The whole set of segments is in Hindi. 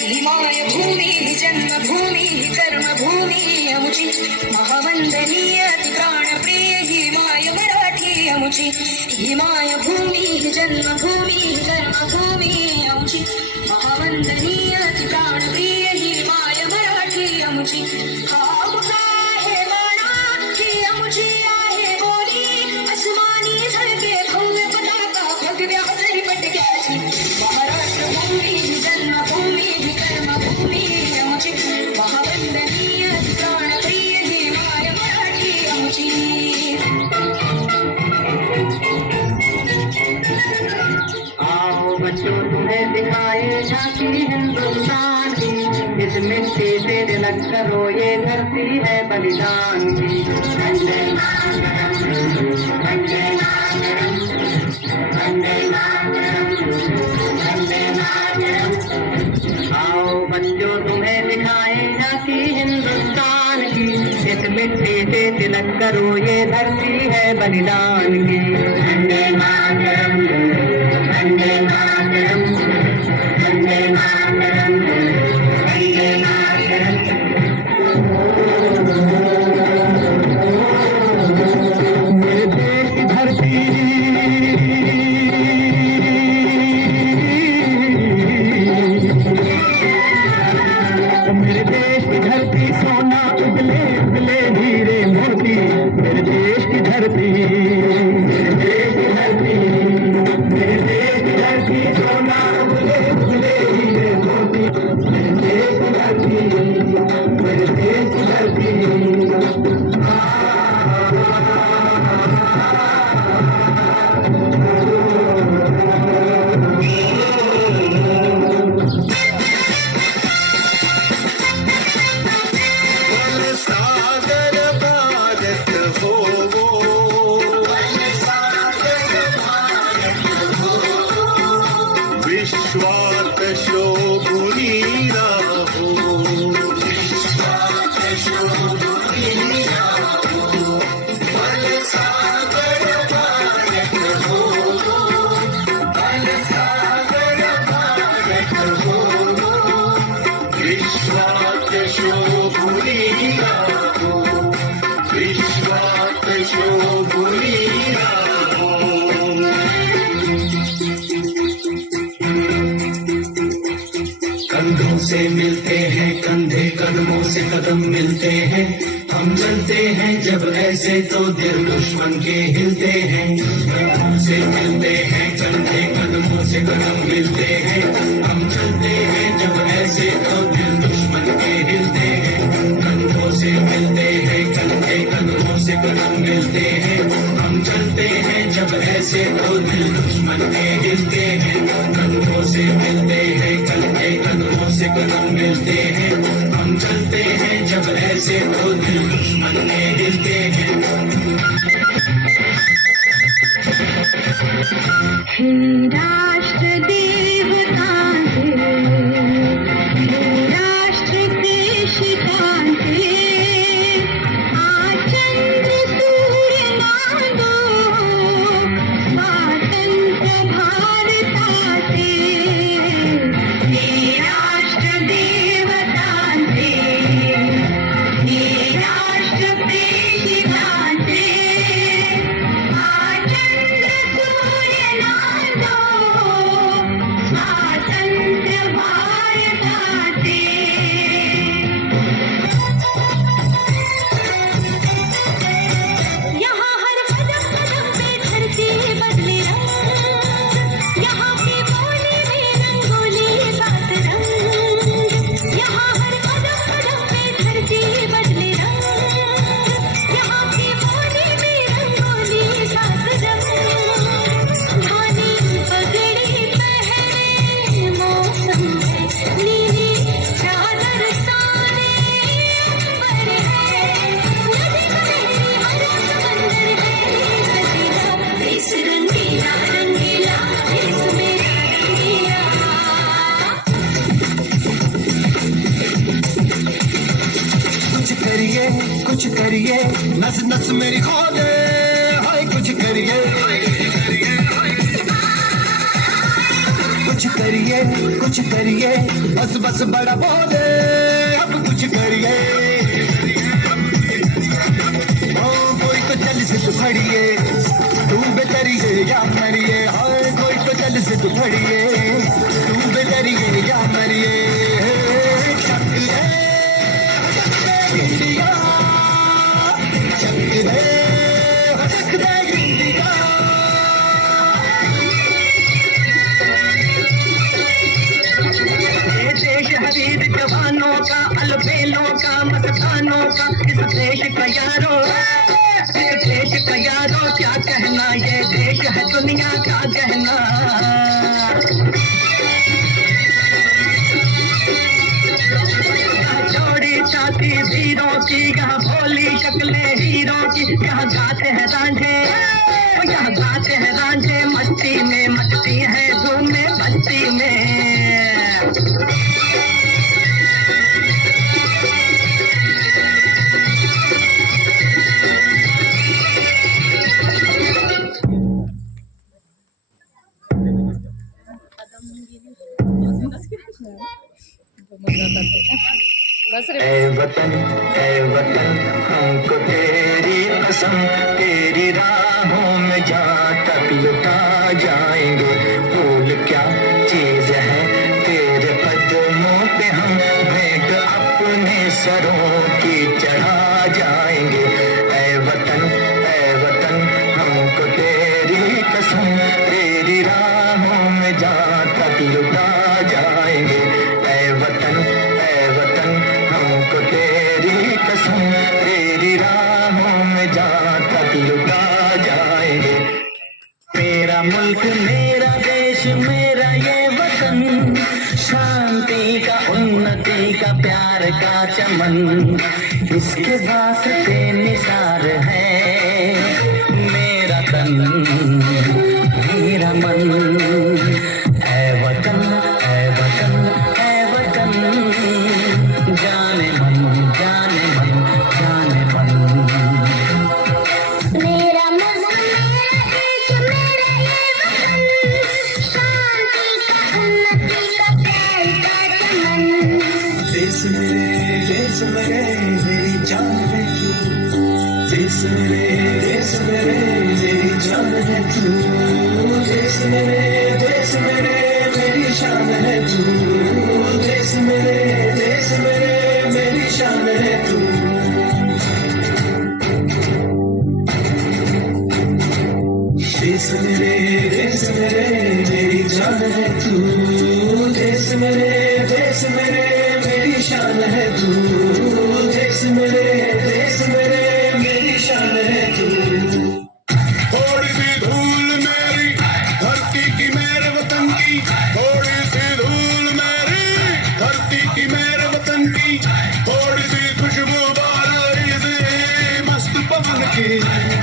हिमाय भूमी जन्मभूमी कर्मभूमी अमुची महावंदनीय प्राणप्रिय हिमाय मराठी अमुची हिमाय भूमी जन्मभूमी कर्मभूमी अमुची महावंदनीय प्राणप्रिय हिमाय मराठी अमुची हा आहे माना ही अमुची आहे बोली अस्मानी झळके भव्य पताका भगव्या तरी पटक्याची महाराष्ट्र भूमी जन्मभूमी कर्मभूमी अमुची महावंदनीय प्राणप्रिय हिमाय मराठी अमुची आओ बच्चों तुम्हें दिखाए झांकी हिंदुस्तान की, इस मिट्टी से तिलक करो ये धरती है बलिदान की। वंदे मातरम, वंदे मातरम, वंदे मातरम, वंदे मातरम। आओ बच्चों तुम्हें दिखाए झांकी हिंदुस्तान की, इस मिट्टी से तिलक करो ये धरती है बलिदान की। वंदे मातरम, वंदे मातरम, वंदे मातरम, वंदे मातरम। मेरे देश की धरती, मेरे देश की धरती सोना उगले उगले हीरे मोती। मेरे देश की धरती, मेरे देश की धरती, मेरे देश की धरती सोना उगले उगले हीरे मोती। मेरे देश की धरती, मेरे देश की धरती। सागर भारत हो विश्वात शोभुनी राहो, विश्वात शोभुनी राहो। बल सागर भारत हो, बल सागर भारत हो विश्वात शोभुनी राहो, विश्वात शोभुनी राहो। कंधों से मिलते हैं कंधे, कदमों से कदम मिलते हैं। हम चलते हैं जब ऐसे तो दिल दुश्मन के हिलते हैं। कंधों से मिलते हैं कंधे, कदमों से कदम मिलते हैं। हम चलते हैं जब ऐसे तो दिल दुश्मन के हिलते हैं। कंधों से मिलते हैं कंधे, कदमों से कदम मिलते हैं। हम चलते हैं जब ऐसे तो दिल दुश्मन के हिलते हैं। कंधों से मिलते हैं कंधे, कदमों से कदम मिलते हैं। हम चलते हैं जब ऐसे तो दिल दुश्मन के हिलते हैं। हे राष्ट्र देवतांचे, हे राष्ट्र देशिकांचे, आचंद्र सूर्य नांदो स्वातंत्र्य भारताचे। हे राष्ट्र देवतांचे, हे राष्ट्र देशिकांचे, आचंद्र सूर्य नांदो स्वातंत्र्य भारताचे। यहाँ हर कदम कदम पे धरती बदले रंग, यहाँ की बोली में रंगोली सात रंग। यहाँ हर कदम कदम पे धरती बदले रंग, यहाँ की बोली में रंगोली सात रंग। धानी पगड़ी पहने मौसम है, नीली चादर ताने अंबर है। नदी बहेगी हरा समंदर है सजीला, देश रंगीला रंगीला, देश मेरा रंगीला। कुछ करिए नस नस मेरी खोले, हाय कुछ करिए। कुछ करिए बस बस बड़ा बोले अब कुछ करिए ओ कोई तो चल से तू खड़िए तू बेतरिए या मरिए हाय कोई तो चल से तू खड़िए तू बेतरिए या मरिए शक है इंडिया शक है इंडिया हरीर जवानों का अलबेलों का मस्तानों का इस देश का यारो इस देश का यारो क्या कहना ये देश है दुनिया का कहना चौड़ी छाती वीरों की यहाँ भोली शक्लें हीरों की यहाँ गाते हैं रांझे यहाँ गाते हैं रांझे मस्ती में मस्ती है धूम में बस्ती में ऐ वतन हमको तेरी कसम तेरी राहों में जहाँ तक लुटा जाएंगे भूल क्या चीज है तेरे कदमों पे हम भेंट अपने सरों की चढ़ा जाएंगे ऐ वतन हमको तेरी कसम तेरी राहों में जहाँ तक लुटा जाएंगे ऐ वतन हमको तेरी कसम तेरी राहों में जहाँ तक लुटा जाएंगे मेरा मुल्क मेरा देश मेरा ये वतन शांति का उन्नति का प्यार का चमन इसके वास्ते निसार है मेरा तन मेरा मन ऐ वतन जाने मन मेरा मुल्क मेरा देश मेरा ये वतन शांति का उन्नति का प्यार का चमन देश मेरे मेरी जान है तू देश मेरे मेरी जान है तू देश मेरे मेरी शान है तू देश मेरे मेरी शान है तू देश मेरे मेरी जान है तू देश मेरे मेरी शान है तू देश मेरे मेरी शान है तू थोड़ी सी धूल मेरी धरती की मेरे वतन की थोड़ी सी धूल मेरी धरती की मेरे वतन की थोड़ी सी खुशबू बारिश मस्त पवन की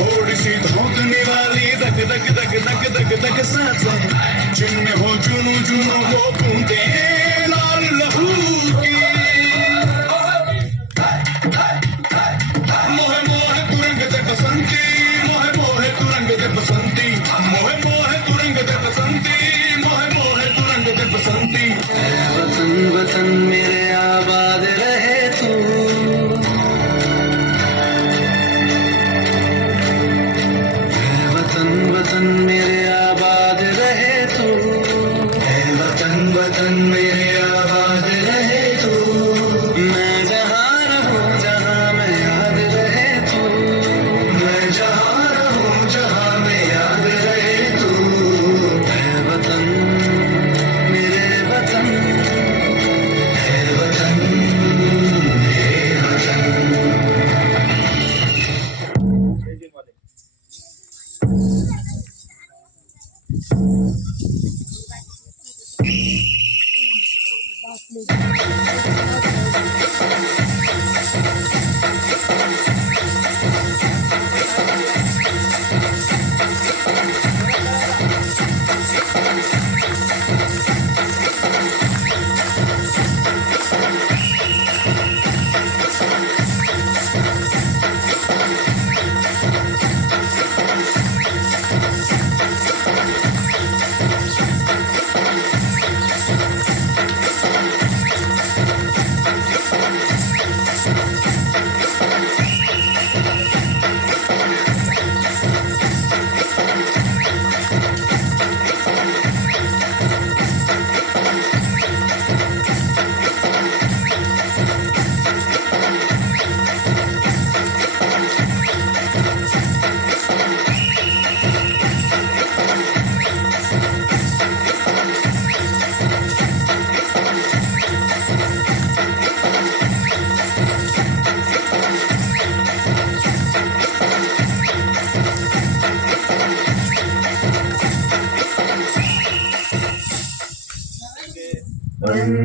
थोड़ी सी धोकने वाली दग दग दग दग दग दग सांसें जिनमें हो जुनू वो बूंदे लाल लहू की मोहे मोहे तुरंग दे बसंती मोहे तुरंग दे बसंती मोहे तुरंग दे बसंती मोहे तुरंग दे बसंती वतन मेरे आबाद रहे तू वतन मेरे आबाद रहे तू वतन मेरे